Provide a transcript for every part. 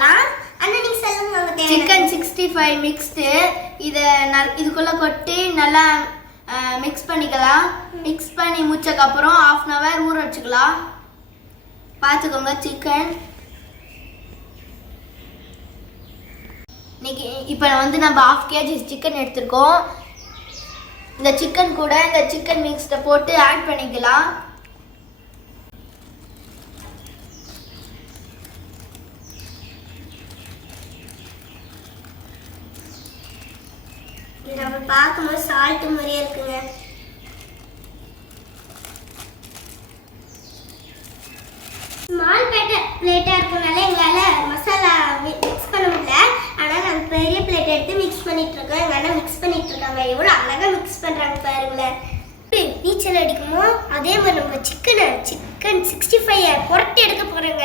பார்க்கலாம். அண்ணா நீங்க சொல்லுங்க. சிக்கன் 65 மிக்ஸ்டு இதுக்குள்ள கொட்டி நல்லா மிக்ஸ் பண்ணிக்கலாம். மிக்ஸ் பண்ணி முடிச்சதுக்கு அப்புறம் 1/2 hour ஊற வச்சுக்கலாம். பார்த்துக்கோங்க சிக்கன் இன்னைக்கு இப்போ நம்ம 1/2 kg சிக்கன் எடுத்துருக்கோம். இந்த சிக்கன் கூட இந்த சிக்கன் மிக்ஸ்ட போட்டு ஆட் பண்ணிக்கலாம். நம்ம பார்க்கும்போது சால்ட் மாதிரியே இருக்குங்க. ஸ்மால் பிளேட்டா இருக்கனால எங்களால மசாலா மிக்ஸ் பண்ண முடியல. ஆனால் நாங்கள் பெரிய பிளேட் எடுத்து மிக்ஸ் பண்ணிட்டு இருக்கோம். எங்கள் அண்ணா மிக்ஸ் பண்ணிட்டு இருக்காங்க. எவ்வளோ அழகாக மிக்ஸ் பண்ணுறாங்க பாருங்களேன். நீச்சல் அடிக்குமோ அதே மாதிரி நம்ம சிக்கன் 65 புரட்டி எடுக்க போகிறோங்க.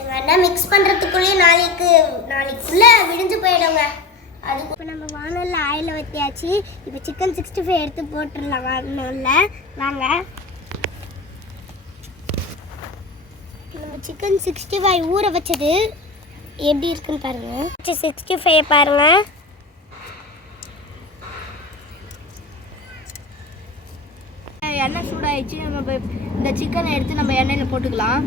எங்கள் அண்ணா மிக்ஸ் பண்ணுறதுக்குள்ளேயே நாளைக்குள்ள விடிஞ்சு போயிடுங்க. அதுக்கு இப்போ நம்ம வானலில் ஆயில வத்தியாச்சு. இப்போ சிக்கன் 65 எடுத்து போட்டுடலாம் வானலில். வாங்க நம்ம சிக்கன் 65 ஊற வச்சது எப்படி இருக்குன்னு பாருங்க. 65 பாருங்க. எண்ணெய் சூடாயிடுச்சு. நம்ம இந்த சிக்கனை எடுத்து நம்ம எண்ணெயில் போட்டுக்கலாம்.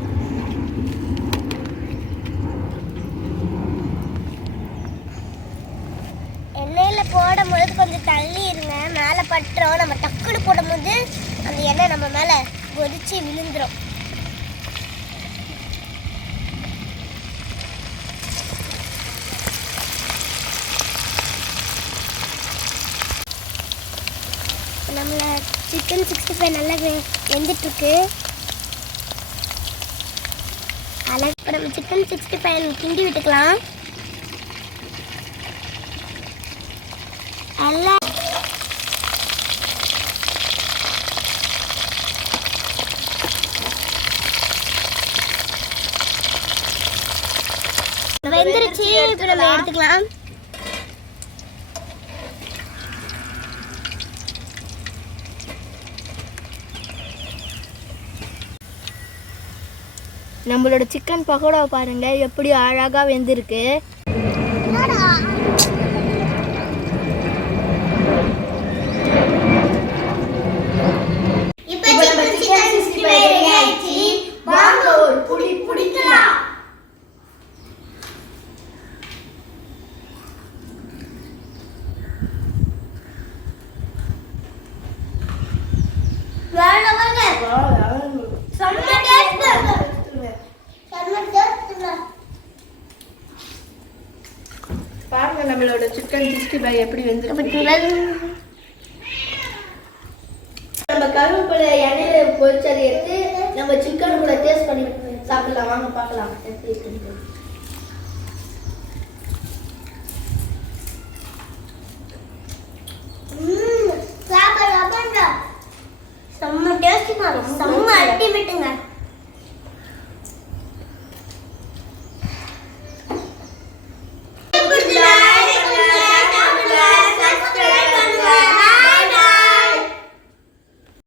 எண்ணெயில் போடும்போது கொஞ்சம் தள்ளி இருங்க, மேலே பட்டுரும். நம்ம டக்குன்னு போடும்போது அந்த எண்ணெய் நம்ம மேலே கொதிச்சு விழுந்துடும். நம்மள சிக்கன் 65 நல்லா வெந்துட்டுருக்கு. இப்போ நம்ம சிக்கன் 65 கிண்டி விட்டுக்கலாம். நல்லா வெந்துருச்சு. இப்போ நம்ம எடுத்துக்கலாம். நம்மளோட சிக்கன் பக்கோடா பாருங்க எப்படி அழகா வெந்திருக்கு. பாருங்க நம்மளோட சிக்கன் 65 எப்படி வெந்திருக்கு. நம்ம கருவேப்பிலை எண்ணெயில பொரிச்சதை எடுத்து நம்ம சிக்கன் கூட டேஸ்ட் பண்ணி சாப்பிடலாம். வாங்க பார்க்கலாம் எப்படி இருக்குன்னு. செம்ம டேஸ்டிங்க, செம்ம அல்டிமேட்டுங்க.